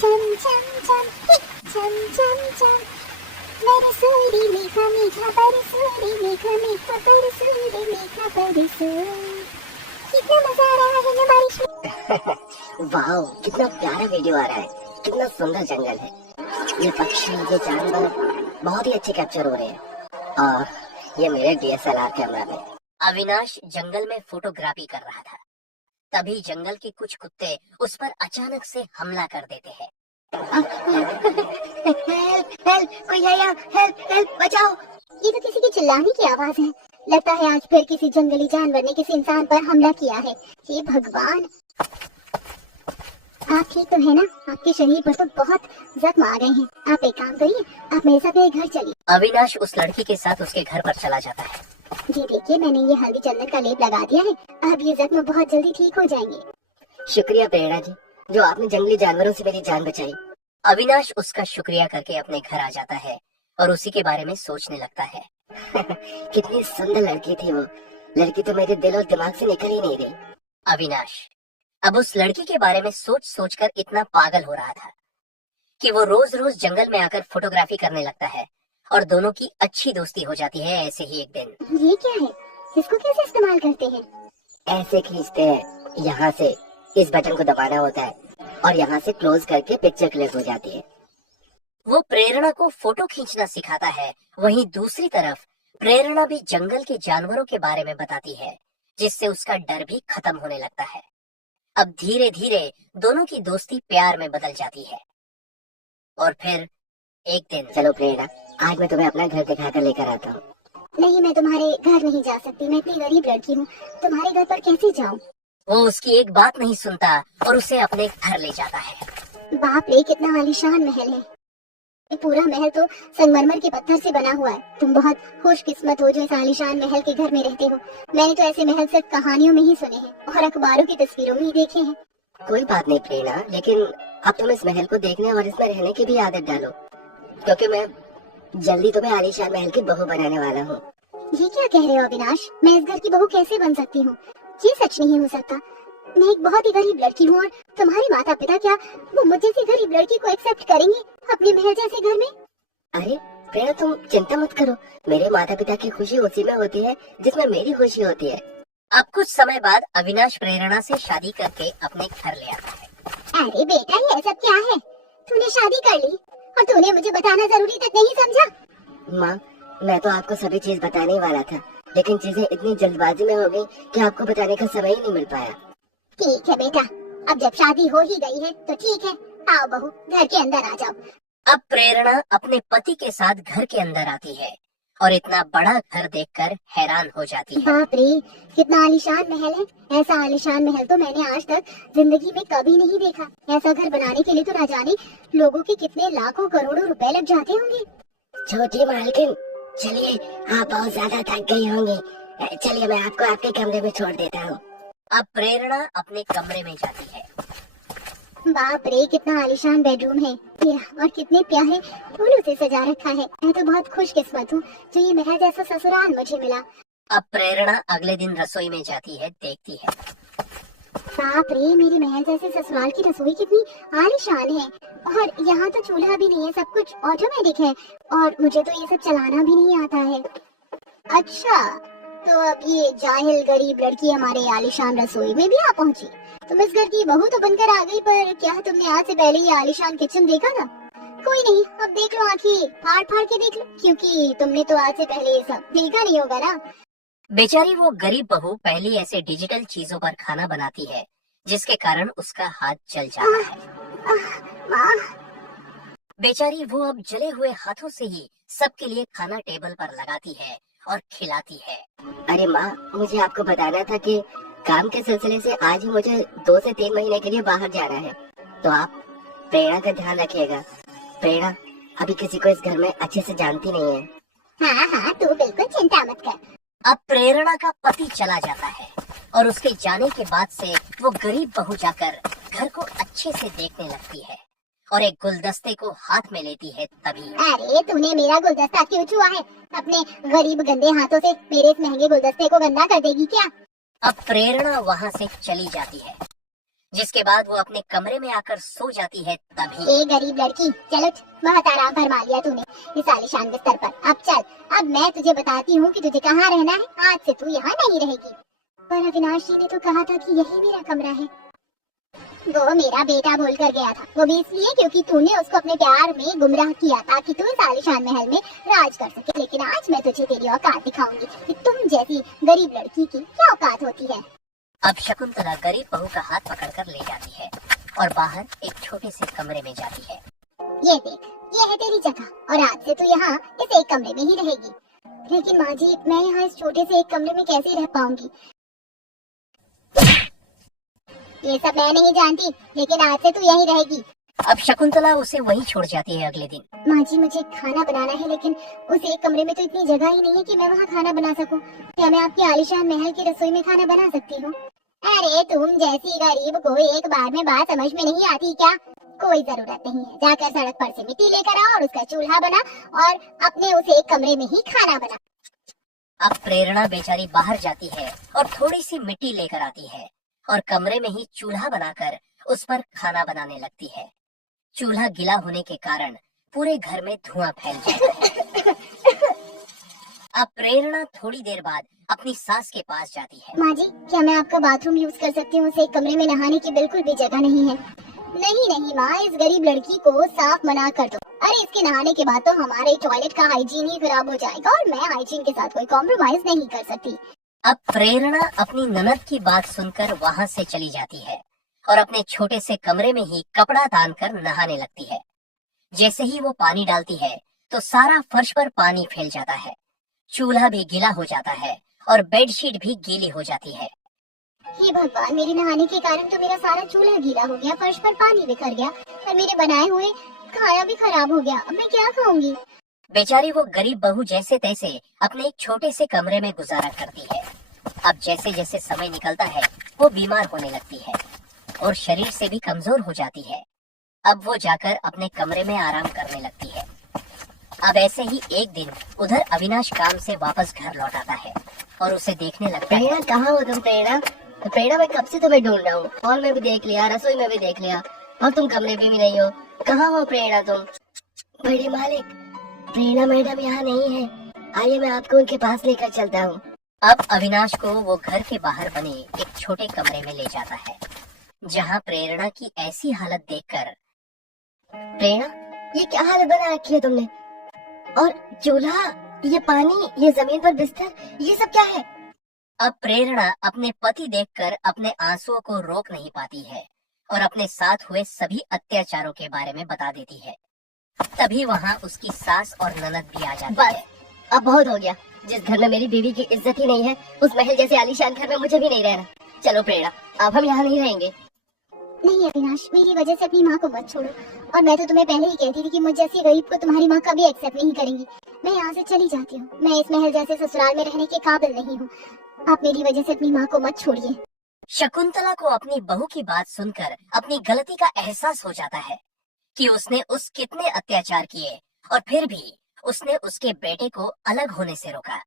चम चम चम चम चम चम बरसूरी मीठा मीठा बरसूरी मीठा मीठा बरसूरी मीठा बरसूरी। कितना मजा आ रहा है ना बारिश में। वाह, कितना प्यारा वीडियो आ रहा है। कितना सुंदर जंगल है। ये पक्षी, ये जानवर बहुत ही अच्छे कैप्चर हो रहे हैं। और ये मेरे DSLR कैमरा में। अविनाश जंगल में फोटोग्राफी कर रहा था, तभी जंगल के कुछ कुत्ते उस पर अचानक से हमला कर देते हैं। हेल्प हेल्प, कोई है यहाँ, हेल्प हेल्प, बचाओ। ये तो किसी की चिल्लाने की आवाज है। लगता है आज फिर किसी जंगली जानवर ने किसी इंसान पर हमला किया है। हे भगवान, आप ठीक तो है ना? आपके शरीर पर तो बहुत जख्म आ गए हैं। आप एक काम करिए, आप मेरे साथ मेरे घर चलिए। अविनाश उस लड़की के साथ उसके घर पर चला जाता है। जी देखिए, मैंने ये हल्दी चंदन का लेप लगा दिया है। अब ये जख्म बहुत जल्दी ठीक हो जाएंगे। शुक्रिया प्रेरणा जी, जो आपने जंगली जानवरों से मेरी जान बचाई। अविनाश उसका शुक्रिया करके अपने घर आ जाता है और उसी के बारे में सोचने लगता है। कितनी सुंदर लड़की थी वो। लड़की तो मेरे दिल और दिमाग से निकल ही नहीं रही। अविनाश अब उस लड़की के बारे में सोच सोच कर इतना पागल हो रहा था कि वो रोज रोज जंगल में आकर फोटोग्राफी करने लगता है और दोनों की अच्छी दोस्ती हो जाती है। ऐसे ही एक दिन। ये क्या है? इसको कैसे इस्तेमाल करते हैं? ऐसे खींचते हैं, यहाँ से इस बटन को दबाना होता है और यहाँ से क्लोज करके पिक्चर क्लिक हो जाती है। वो प्रेरणा को फोटो खींचना सिखाता है। वहीं दूसरी तरफ प्रेरणा भी जंगल के जानवरों के बारे में बताती है, जिससे उसका डर भी खत्म होने लगता है। अब धीरे धीरे दोनों की दोस्ती प्यार में बदल जाती है। और फिर एक दिन, चलो प्रेरणा, आज मैं तुम्हें अपना घर दिखाकर लेकर आता हूँ। नहीं, मैं तुम्हारे घर नहीं जा सकती। मैं इतनी गरीब लड़की हूँ, तुम्हारे घर पर कैसे जाऊँ? वो उसकी एक बात नहीं सुनता और उसे अपने घर ले जाता है। बाप रे, कितना आलीशान महल है। ये पूरा महल तो संगमरमर के पत्थर से बना हुआ है। तुम बहुत खुशकिस्मत हो जो इस आलीशान महल के घर में रहते हो। मैंने तो ऐसे महल सिर्फ कहानियों में ही सुने हैं और अखबारों की तस्वीरों में ही देखे हैं। कोई बात नहीं प्रेरणा, लेकिन अब तुम इस महल को देखने और इसमें रहने की भी आदत डालो, क्योंकि मैं जल्दी तुम्हें आलीशान महल की बहू बनाने वाला हूँ। ये क्या कह रहे हो अविनाश? मैं इस घर की बहू कैसे बन सकती हूँ? ये सच नहीं हो सकता। मैं एक बहुत ही गरीब लड़की हूँ और तुम्हारे माता पिता क्या वो मुझ जैसी गरीब लड़की को एक्सेप्ट करेंगे अपने महल जैसे घर में? अरे प्रेरणा, तुम चिंता मत करो। मेरे माता पिता की खुशी उसी में होती है जिसमें मेरी खुशी होती है। अब कुछ समय बाद अविनाश प्रेरणा से शादी करके अपने घर ले आता है। अरे बेटा, ये सब क्या है? तूने शादी कर ली और तूने मुझे बताना जरूरी तक नहीं समझा? माँ, मैं तो आपको सभी चीज बताने वाला था, लेकिन चीजें इतनी जल्दबाजी में हो गई कि आपको बताने का समय ही नहीं मिल पाया। ठीक है बेटा, अब जब शादी हो ही गई है तो ठीक है। आओ बहू, घर के अंदर आ जाओ। अब प्रेरणा अपने पति के साथ घर के अंदर आती है और इतना बड़ा घर देखकर हैरान हो जाती है। बाप रे, कितना आलीशान महल है। ऐसा आलीशान महल तो मैंने आज तक जिंदगी में कभी नहीं देखा। ऐसा घर बनाने के लिए तो ना जाने लोगों के कितने लाखों करोड़ों रुपए लग जाते होंगे। छोटी मालकिन, चलिए, आप बहुत ज्यादा थक गई होंगी। चलिए, मैं आपको आपके कमरे में छोड़ देता हूँ। अब प्रेरणा अपने कमरे में जाती है। बाप रे, कितना आलीशान बेडरूम है और कितने प्यारे फूलों से सजा रखा है। मैं तो बहुत खुशकिस्मत हूँ जो ये महल जैसा ससुराल मुझे मिला। अब प्रेरणा अगले दिन रसोई में जाती है, देखती है। बाप रे, मेरे महल जैसे ससुराल की रसोई कितनी आलीशान है और यहाँ तो चूल्हा भी नहीं है, सब कुछ ऑटोमेटिक है और मुझे तो ये सब चलाना भी नहीं आता है। अच्छा, तो अब ये जाहिल गरीब लड़की हमारे आलीशान रसोई में भी आ पहुंची। तुम इस घर की बहू तो बनकर आ गई, पर क्या तुमने आज से पहले ये आलीशान किचन देखा था? कोई नहीं, अब देख लो, आंखें फाड़ फाड़ के देख लो, क्योंकि तुमने तो आज से पहले ये सब देखा नहीं होगा ना। बेचारी वो गरीब बहू पहली ऐसे डिजिटल चीजों पर खाना बनाती है जिसके कारण उसका हाथ जल जाता है। बेचारी वो अब जले हुए हाथों से ही सबके लिए खाना टेबल पर लगाती है और खिलाती है। अरे माँ, मुझे आपको बताना था कि काम के सिलसिले से आज ही मुझे 2 से 3 महीने के लिए बाहर जाना है, तो आप प्रेरणा का ध्यान रखिएगा। प्रेरणा अभी किसी को इस घर में अच्छे से जानती नहीं है। हाँ हाँ, तू बिल्कुल चिंता मत कर। अब प्रेरणा का पति चला जाता है और उसके जाने के बाद से वो गरीब बहू जाकर घर को अच्छे से देखने लगती है और एक गुलदस्ते को हाथ में लेती है। तभी, अरे तूने मेरा गुलदस्ता क्यों छुआ है? अपने गरीब गंदे हाथों से मेरे इस महंगे गुलदस्ते को गंदा कर देगी क्या? अब प्रेरणा वहाँ से चली जाती है। जिसके बाद वो अपने कमरे में आकर सो जाती है। तभी ए गरीब लड़की, चल उठ, बहुत आराम फरमा लिया तूने इस आलीशान बिस्तर पर। अब चल, अब मैं तुझे बताती हूँ कि तुझे कहाँ रहना है। आज से तू यहाँ नहीं रहेगी। पर अविनाश जी ने तो कहा था कि यही मेरा कमरा है। वो मेरा बेटा बोल कर गया था, वो भी इसलिए क्योंकि तूने उसको अपने प्यार में गुमराह किया ताकि तू इस आलीशान महल में राज कर सके। लेकिन आज मैं तुझे तेरी औकात दिखाऊंगी कि तुम जैसी गरीब लड़की की क्या औकात होती है। अब शकुंतला गरीब बहू का हाथ पकड़कर ले जाती है और बाहर एक छोटे से कमरे में जाती है। ये देख, ये है तेरी जगह और आज से तू यहाँ इस एक कमरे में ही रहेगी। लेकिन माँ जी, मैं यहाँ इस छोटे से एक कमरे में कैसे रह पाऊंगी? ये सब मैं नहीं जानती, लेकिन आज से तू यहीं रहेगी। अब शकुंतला उसे वहीं छोड़ जाती है। अगले दिन माँ जी, मुझे खाना बनाना है, लेकिन उस एक कमरे में तो इतनी जगह ही नहीं है कि मैं वहाँ खाना बना सकूं। क्या मैं आपकी आलीशान महल की रसोई में खाना बना सकती हूँ? अरे तुम जैसी गरीब को एक बार में बात समझ में नहीं आती क्या? कोई जरूरत नहीं है, जाकर सड़क पर से मिट्टी लेकर आओ और उसका चूल्हा बना और अपने उस एक कमरे में ही खाना बना। अब प्रेरणा बेचारी बाहर जाती है और थोड़ी सी मिट्टी लेकर आती है और कमरे में ही चूल्हा बनाकर उस पर खाना बनाने लगती है। चूल्हा गीला होने के कारण पूरे घर में धुआं फैल जाता है। अब प्रेरणा थोड़ी देर बाद अपनी सास के पास जाती है। माँ जी, क्या मैं आपका बाथरूम यूज कर सकती हूँ? उस एक कमरे में नहाने की बिल्कुल भी जगह नहीं है। नहीं नहीं माँ, इस गरीब लड़की को साफ मना कर दो। अरे इसके नहाने के बाद तो हमारे टॉयलेट का हाइजीन ही खराब हो जाएगा और मैं हाइजीन के साथ कोई कॉम्प्रोमाइज नहीं कर सकती। अब प्रेरणा अपनी ननद की बात सुनकर वहाँ से चली जाती है और अपने छोटे से कमरे में ही कपड़ा तान कर नहाने लगती है। जैसे ही वो पानी डालती है तो सारा फर्श पर पानी फैल जाता है, चूल्हा भी गीला हो जाता है और बेडशीट भी गीली हो जाती है। हे भगवान, मेरे नहाने के कारण तो मेरा सारा चूल्हा गीला हो गया, फर्श पर पानी बिखर गया और मेरे बनाए हुए खाना भी खराब हो गया। अब मैं क्या खाऊंगी? बेचारी वो गरीब बहू जैसे तैसे अपने एक छोटे से कमरे में गुजारा करती है। अब जैसे जैसे समय निकलता है वो बीमार होने लगती है और शरीर से भी कमजोर हो जाती है। अब वो जाकर अपने कमरे में आराम करने लगती है। अब ऐसे ही एक दिन उधर अविनाश काम से वापस घर लौट आता है और उसे देखने लगता है। प्रेरणा, कहाँ हो तुम? प्रेरणा, प्रेरणा, मैं कब से तुम्हें ढूंढ रहा हूँ। हॉल में भी देख लिया, रसोई में भी देख लिया और तुम कमरे में भी नहीं हो। कहाँ हो प्रेरणा तुम? बड़े मालिक, प्रेरणा मैडम यहाँ नहीं है। आइए मैं आपको उनके पास लेकर चलता हूँ। अब अविनाश को वो घर के बाहर बने एक छोटे कमरे में ले जाता है, जहाँ प्रेरणा की ऐसी हालत देखकर। प्रेरणा, ये क्या हालत बना रखी है तुमने? और चूल्हा, ये पानी, ये जमीन पर बिस्तर, ये सब क्या है? अब प्रेरणा अपने पति देखकर अपने आंसुओं को रोक नहीं पाती है और अपने साथ हुए सभी अत्याचारों के बारे में बता देती है। तभी वहाँ उसकी सास और ननद भी आ जाती है। अब बहुत हो गया। जिस घर में मेरी बीवी की इज्जत ही नहीं है, उस महल जैसे आलीशान घर में मुझे भी नहीं रहना। चलो प्रेरणा, अब हम यहाँ नहीं रहेंगे। नहीं अविनाश, मेरी वजह से अपनी माँ को मत छोड़ो। और मैं तो तुम्हें पहले ही कहती थी कि मुझ जैसी गरीब को तुम्हारी माँ कभी एक्सेप्ट नहीं करेंगी। मैं यहाँ से चली जाती हूँ। मैं इस महल जैसे ससुराल में रहने के काबिल नहीं हूँ। आप मेरी वजह से अपनी माँ को मत छोड़िए। शकुंतला को अपनी बहू की बात सुनकर अपनी गलती का एहसास हो जाता है कि उसने उस कितने अत्याचार किए और फिर भी उसने उसके बेटे को अलग होने से रोका।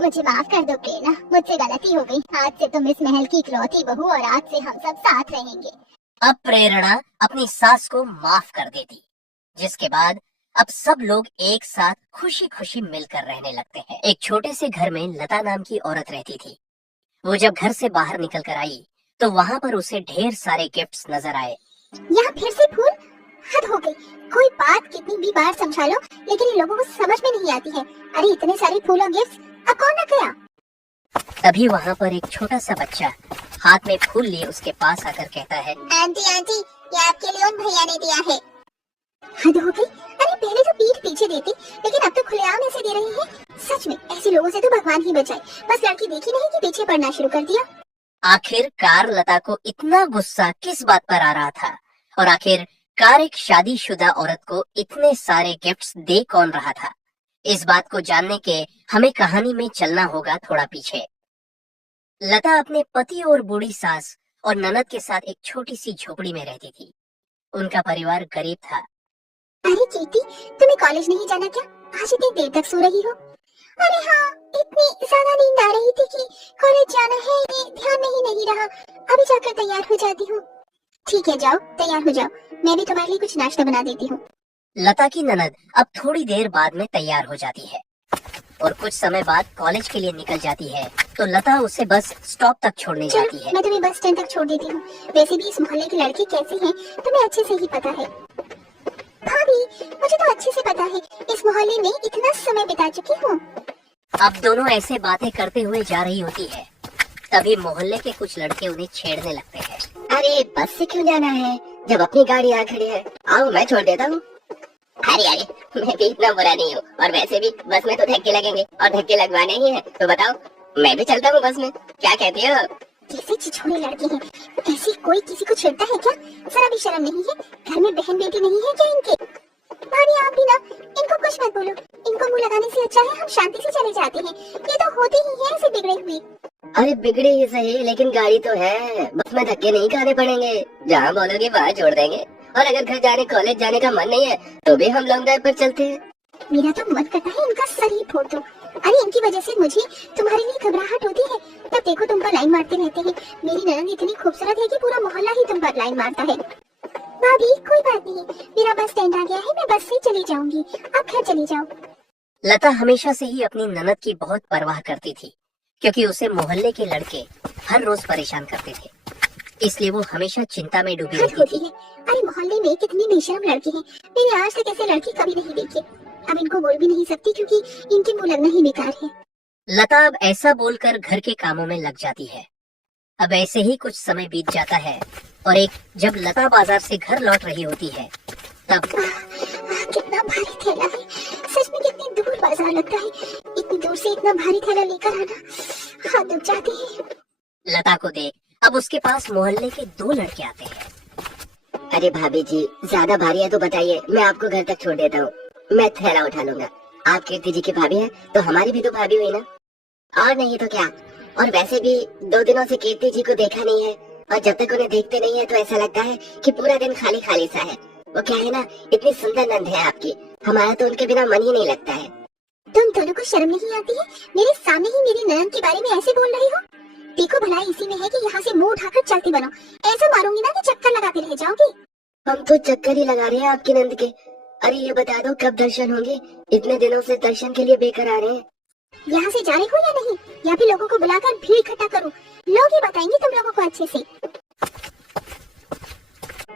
मुझे माफ कर दो प्रेरणा, मुझसे गलती हो गई। आज से तुम इस महल की इकलौती बहू और आज से हम सब साथ रहेंगे। अब प्रेरणा अपनी सास को माफ कर देती, जिसके बाद अब सब लोग एक साथ खुशी खुशी मिलकर रहने लगते हैं। एक छोटे से घर में लता नाम की औरत रहती थी। वो जब घर से बाहर निकल कर आई तो वहाँ पर उसे ढेर सारे गिफ्ट्स नजर आए। यहाँ फिर से फूल? हद हो गई। कोई बात कितनी भी बार समझा लो, लेकिन इन लोगों को समझ में नहीं आती है। अरे इतने सारे फूल और गिफ्ट्स, अब कौन रख गया? तभी वहाँ पर एक छोटा सा बच्चा हाथ में फूल लिए उसके पास आकर कहता है, आंटी आंटी, ये आपके लिए उन भैया ने दिया है। हद हो गई। अरे पहले तो पीठ पीछे देती, लेकिन अब तो खुलेआम ऐसे दे रही है। सच में ऐसे लोगों से तो भगवान ही बचाए। बस लड़की देखी नहीं कि पीछे पड़ना शुरू कर दिया। आखिरकार लता को इतना गुस्सा किस बात पर आ रहा था और आखिरकार एक शादीशुदा औरत को इतने सारे गिफ्ट्स दे कौन रहा था? इस बात को जानने के हमें कहानी में चलना होगा थोड़ा पीछे। लता अपने पति और बूढ़ी सास और ननद के साथ एक छोटी सी झोपड़ी में रहती थी। उनका परिवार गरीब था। अरे कीर्ति, तुम्हें कॉलेज नहीं जाना क्या? आज इतनी देर तक सो रही हो? अरे हाँ, इतनी ज्यादा नींद आ रही थी कि कॉलेज जाना है ये ध्यान में ही नहीं रहा। अभी जाकर तैयार हो जाती हूँ। ठीक है, जाओ तैयार हो जाओ, मैं भी तुम्हारे लिए कुछ नाश्ता बना देती हूँ। लता की ननद अब थोड़ी देर बाद में तैयार हो जाती है और कुछ समय बाद कॉलेज के लिए निकल जाती है। तो लता उसे बस स्टॉप तक छोड़ने जाती चलो है। मैं तुम्हें बस स्टैंड तक छोड़ देती हूँ। वैसे भी इस मोहल्ले के लड़के कैसे हैं तुम्हें अच्छे से ही पता है। भाभी, मुझे तो अच्छे से पता है, इस मोहल्ले में इतना समय बिता चुकी हूँ। अब दोनों ऐसे बातें करते हुए जा रही होती है, तभी मोहल्ले के कुछ लड़के उन्हें छेड़ने लगते हैं। अरे बस से क्यों जाना है जब अपनी गाड़ी आ खड़ी है? आओ मैं छोड़ देता हूँ। अरे मैं भी इतना बुरा नहीं हूँ, और वैसे भी बस में तो धक्के लगेंगे और धक्के लगवाने ही है, तो बताओ मैं भी चलता हूँ बस में, क्या कहती हो? कैसे छिछोरे लड़के हैं, ऐसी कोई किसी को छेड़ता है क्या? जरा भी शर्म नहीं है? घर में बहन बेटी नहीं है क्या इनके? भाभी आप भी ना इनको कुछ मत बोलो, इनको मुंह लगाने से अच्छा है हम शांति से चले जाते हैं। ये तो होते ही हैं ऐसे बिगड़े हुए। अरे बिगड़े ही सही, लेकिन गाड़ी तो है, बस में धक्के नहीं खाने पड़ेंगे, जहाँ बोलोगे वहाँ छोड़ देंगे। और अगर घर जाने कॉलेज जाने का मन नहीं है तो भी हम लॉन्ग ड्राइव पर चलते हैं। मेरा तो मन करता है इनका सर ही फोड़ दो। अरे इनकी वजह से मुझे तुम्हारे लिए घबराहट होती है, तब देखो तुम पर लाइन मारते रहते हैं। मेरी ननद इतनी खूबसूरत है कि पूरा मोहल्ला ही तुम पर लाइन मारता है। भाभी कोई बात नहीं, मेरा बस स्टैंड आ गया है, मैं बस से चली जाऊंगी, आप घर चली जाओ। लता हमेशा से ही अपनी ननद की बहुत परवाह करती थी, क्योंकि उसे मोहल्ले के लड़के हर रोज परेशान करते थे, इसलिए वो हमेशा चिंता में डूबी हद रहती होती थी। है। अरे मोहल्ले में कितनी बेशरम लड़के हैं, मैंने आज तक ऐसे लड़के कभी नहीं देखे। अब इनको बोल भी नहीं सकती क्योंकि इनके मुंह लगना ही बेकार है। लता अब ऐसा बोलकर घर के कामों में लग जाती है। अब ऐसे ही कुछ समय बीत जाता है और जब लता बाजार से घर लौट रही होती है तब कितना भारी थैला है, सच में कितनी दूर बाजार लगता है। इतनी दूर से इतना भारी थैला लेकर आना, हाथ दुख जाते हैं। लता को देख अब उसके पास मोहल्ले के 2 लड़के आते हैं। अरे भाभी जी ज्यादा भारी है तो बताइए, मैं आपको घर तक छोड़ देता हूँ, मैं थैला उठा लूंगा। आप कीर्ति जी की भाभी है तो हमारी भी तो भाभी हुई ना, और नहीं तो क्या। और वैसे भी 2 दिनों से कीर्ति जी को देखा नहीं है, और जब तक उन्हें देखते नहीं है तो ऐसा लगता है कि पूरा दिन खाली खाली सा है। वो क्या है ना, इतनी सुंदर नंद है आपकी, हमारा तो उनके बिना मन ही नहीं लगता है। तुम दोनों को शर्म नहीं आती है? मेरे सामने ही मेरी ननद के बारे में ऐसे बोल रही हो। देखो भलाई इसी में है कि यहाँ से मुंह उठाकर चलती बनो, ऐसा मारूंगी ना कि चक्कर लगाते रह जाओगी। हम तो चक्कर ही लगा रहे हैं आपकी नंद के। अरे ये बता दो कब दर्शन होंगे, इतने दिनों से दर्शन के लिए बेकर आ रहे हैं। यहाँ से जा रहे हो या नहीं, या फिर लोगों को बुलाकर भीड़ इकट्ठा करूं? लोग ही बताएंगे तुम लोगों को अच्छे से।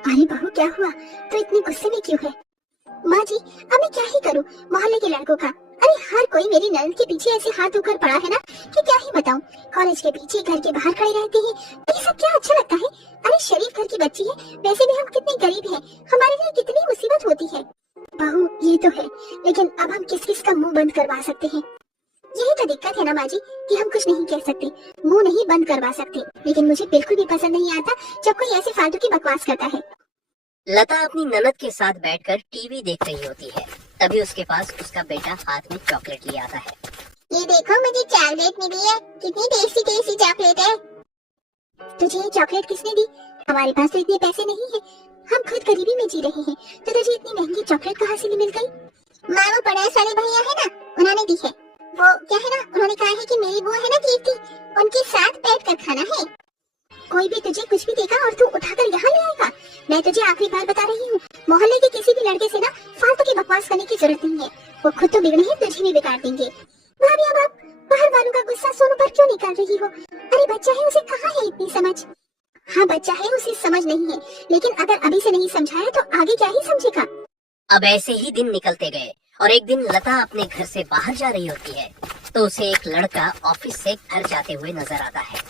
अरे बहू क्या हुआ, तो इतनी गुस्से में क्यों है? माँ जी अब मैं क्या ही करूं मोहल्ले के लड़कों का। अरे हर कोई मेरी ननद के पीछे ऐसे हाथ धोकर पड़ा है ना कि क्या ही बताऊं। कॉलेज के पीछे घर के बाहर खड़े रहते हैं, ये सब क्या अच्छा लगता है? अरे शरीफ घर की बच्ची है, वैसे भी हम कितने गरीब हैं, हमारे लिए कितनी मुसीबत होती है। बहू ये तो है, लेकिन अब हम किस किस का मुंह बंद करवा सकते हैं? यही तो दिक्कत है ना माँ जी कि हम कुछ नहीं कह सकते, मुंह नहीं बंद करवा सकते। लेकिन मुझे बिल्कुल भी पसंद नहीं आता जब कोई ऐसे फालतू की बकवास करता है। लता अपनी ननद के साथ बैठकर टीवी देख रही होती है, तभी उसके पास उसका बेटा हाथ में चॉकलेट लिए आता है। ये देखो मुझे चॉकलेट मिली है, कितनी टेस्टी टेस्टी चॉकलेट है। तुझे ये चॉकलेट किसने दी? हमारे पास तो इतने पैसे नहीं है, हम खुद गरीबी में जी रहे हैं, तो तुझे इतनी महंगी चॉकलेट कहाँ से मिल गई? माँ वो पड़ोस वाले भैया है ना, उन्होंने दी है। वो क्या है ना, उन्होंने कहा है कि मेरी वो है ना कीर्ति, उनके साथ बैठ कर खाना है। कोई भी तुझे कुछ भी देगा और तू उठाकर यहाँ ले आएगा? मैं तुझे आखिरी बार बता रही हूँ, मोहल्ले के किसी भी लड़के से ना फालतू की बकवास करने की जरूरत नहीं है, वो खुद तो बिगड़े हैं, तुझे भी बिगाड़ देंगे। भाभी अब आप बाहर वालों का गुस्सा सोनू पर क्यों निकाल रही हो? अरे बच्चा है, उसे कहाँ है इतनी समझ? हाँ बच्चा है, उसे समझ नहीं है, लेकिन अगर अभी से नहीं समझाया तो आगे क्या ही समझेगा। अब ऐसे ही दिन निकलते गए और एक दिन लता अपने घर से बाहर जा रही होती है तो उसे एक लड़का ऑफिस से घर जाते हुए नजर आता है।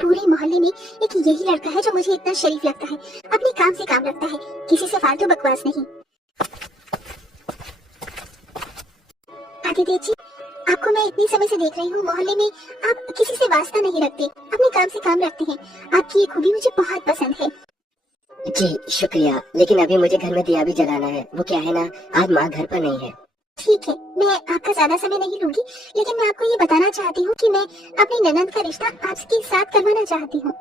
पूरे मोहल्ले में एक यही लड़का है जो मुझे इतना शरीफ लगता है, अपने काम से काम रखता है, किसी से फालतू बकवास नहीं। आदित्य जी आपको मैं इतनी समय से देख रही हूँ, मोहल्ले में आप किसी से वास्ता नहीं रखते, अपने काम से काम रखते हैं, आपकी ये खूबी मुझे बहुत पसंद है। जी शुक्रिया, लेकिन अभी मुझे घर में दिया भी जलाना है। वो क्या है ना, आज माँ घर पर नहीं है। ठीक है, मैं आपका ज्यादा समय नहीं लूंगी, लेकिन मैं आपको ये बताना चाहती हूँ कि मैं अपनी ननद का रिश्ता आपके साथ करवाना चाहती हूँ।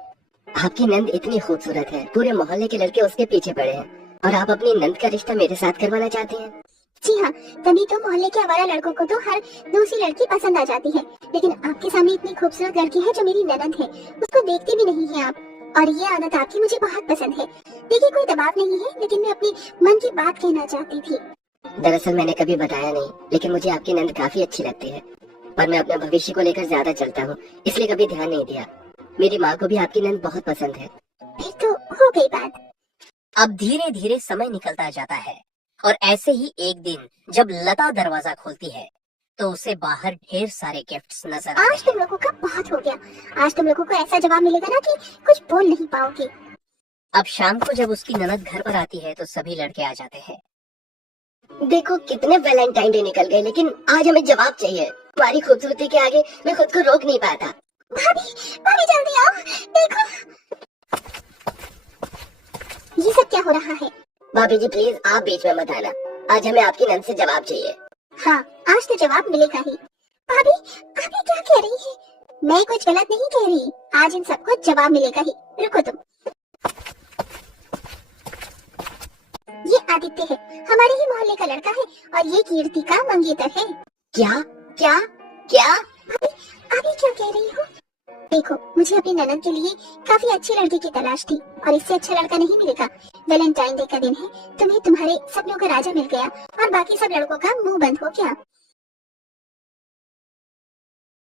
आपकी नंद इतनी खूबसूरत है, पूरे मोहल्ले के लड़के उसके पीछे पड़े हैं, और आप अपनी नंद का रिश्ता मेरे साथ करवाना चाहते हैं? जी हाँ, तभी तो मोहल्ले के आवारा लड़कों को तो हर दूसरी लड़की पसंद आ जाती है, लेकिन आपके सामने इतनी खूबसूरत लड़की है जो मेरी ननद है, उसको देखते भी नहीं है आप। और ये आदत आपकी मुझे बहुत पसंद है। देखिए, कोई दबाव नहीं है, लेकिन मैं अपनी मन की बात कहना चाहती थी। दरअसल मैंने कभी बताया नहीं, लेकिन मुझे आपकी नंद काफी अच्छी लगती है, पर मैं अपने भविष्य को लेकर ज्यादा चलता हूँ, इसलिए कभी ध्यान नहीं दिया। मेरी माँ को भी आपकी नंद बहुत पसंद है। फिर तो हो गई बात। अब धीरे धीरे समय निकलता जाता है और ऐसे ही एक दिन जब लता दरवाजा खोलती है तो उसे बाहर ढेर सारे गिफ्ट्स नजर आते आज तुम लोगों का बहुत हो गया। आज तुम लोगों को ऐसा जवाब मिलेगा ना कि कुछ बोल नहीं पाओगे। अब शाम को जब उसकी ननद घर पर आती है तो सभी लड़के आ जाते हैं। देखो कितने वैलेंटाइन डे निकल गए, लेकिन आज हमें जवाब चाहिए। तुम्हारी खूबसूरती के आगे मैं खुद को रोक नहीं पाता। भाभी, भाभी जल्दी आओ, देखो ये सब क्या हो रहा है। भाभी जी प्लीज आप बीच में मत आना, आज हमें आपकी नंद से जवाब चाहिए। हाँ, आज तो जवाब मिलेगा ही। भाभी, भाभी क्या कह रही है? मैं कुछ गलत नहीं कह रही, आज इन सबको जवाब मिलेगा ही। रुको तुम। ये आदित्य है, हमारे ही मोहल्ले का लड़का है, और ये कीर्ति का मंगेतर है। क्या क्या क्या? अभी क्या कह रही हो? देखो, मुझे अपनी ननद के लिए काफी अच्छी लड़की की तलाश थी, और इससे अच्छा लड़का नहीं मिलेगा। वैलेंटाइन डे का दिन है, तुम्हें तुम्हारे सपनों का राजा मिल गया और बाकी सब लड़कों का मुंह बंद हो गया।